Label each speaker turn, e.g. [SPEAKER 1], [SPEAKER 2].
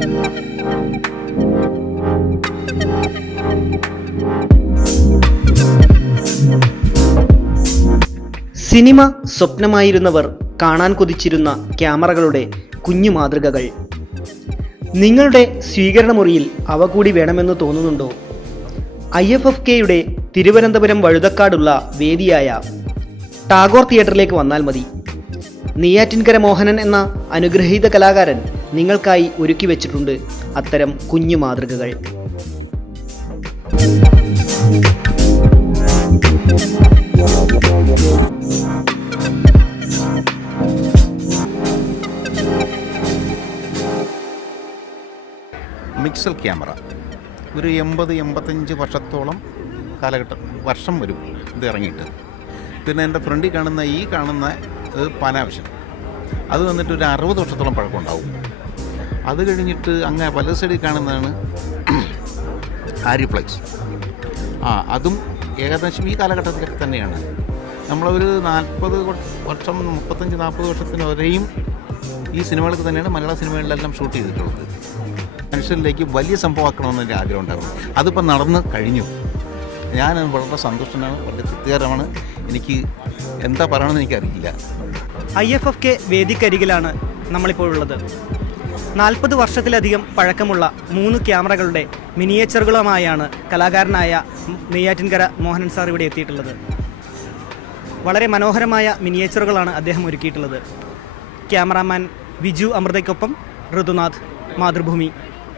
[SPEAKER 1] Cinema സ്വപ്നമായിരുന്നവർ കാണാൻ കൊതിച്ചിരുന്ന ക്യാമറകളുടെ കുഞ്ഞു മാതൃകകൾ. നിങ്ങളുടെ സ്വീകരണമുറിയിൽ അവ കൂടി വേണമെന്ന് തോന്നുന്നുണ്ടോ? ഐ എഫ് എഫ് കെയുടെ തിരുവനന്തപുരം വഴുതക്കാടുള്ള വേദിയായ ടാഗോർ തിയേറ്ററിലേക്ക് വന്നാൽ മതി. നെയ്യാറ്റിൻകര മോഹനൻ എന്ന അനുഗ്രഹീത കലാകാരൻ നിങ്ങൾക്കായി ഒരുക്കി വെച്ചിട്ടുണ്ട് അത്തരം കുഞ്ഞു മാതൃകകൾ.
[SPEAKER 2] മിക്സൽ ക്യാമറ. ഒരു എൺപത് എൺപത്തഞ്ച് വർഷത്തോളം കാലഘട്ടം വർഷം വരും ഇത് ഇറങ്ങിയിട്ട്. പിന്നെ എന്റെ ഫ്രണ്ടിൽ കാണുന്ന ഈ കാണുന്ന പനാവശ്യം. അത് വന്നിട്ട് ഒരു അറുപത് വർഷത്തോളം പഴക്കമുണ്ടാവും. അത് കഴിഞ്ഞിട്ട് അങ്ങ് വലത് സൈഡിൽ കാണുന്നതാണ് ആരിഫ്ലക്സ് ആ അതും ഏകദേശം ഈ കാലഘട്ടത്തിലൊക്കെ തന്നെയാണ്. നമ്മളൊരു നാൽപ്പത് വർഷം മുപ്പത്തഞ്ച് നാൽപ്പത് വർഷത്തിന് വരെയും ഈ സിനിമകൾക്ക് തന്നെയാണ് മലയാള സിനിമകളിലെല്ലാം ഷൂട്ട് ചെയ്തിട്ടുള്ളത്. മനുഷ്യരിലേക്ക് വലിയ സംഭവമാക്കണമെന്ന് എന്റെ ആഗ്രഹം ഉണ്ടായിരുന്നു. അതിപ്പോൾ നടന്ന് കഴിഞ്ഞു. ഞാൻ വളരെ സന്തുഷ്ടനാണ് വളരെ തൃപ്തികരമാണ്. എനിക്ക് എന്താ പറയണമെന്ന് എനിക്കറിയില്ല.
[SPEAKER 1] ഐ എഫ് എഫ് കെ വേദിക്കരികിലാണ് നമ്മളിപ്പോൾ ഉള്ളത് നാൽപ്പത് വർഷത്തിലധികം പഴക്കമുള്ള മൂന്ന് ക്യാമറകളുടെ മിനിയേച്ചറുകളുമായാണ് കലാകാരനായ നെയ്യാറ്റിൻകര മോഹനൻ സാർ ഇവിടെ എത്തിയിട്ടുള്ളത്. വളരെ മനോഹരമായ മിനിയേച്ചറുകളാണ് അദ്ദേഹം ഒരുക്കിയിട്ടുള്ളത്. ക്യാമറാമാൻ വിജു അമൃതയ്ക്കൊപ്പം ഋതുനാഥ് മാതൃഭൂമി.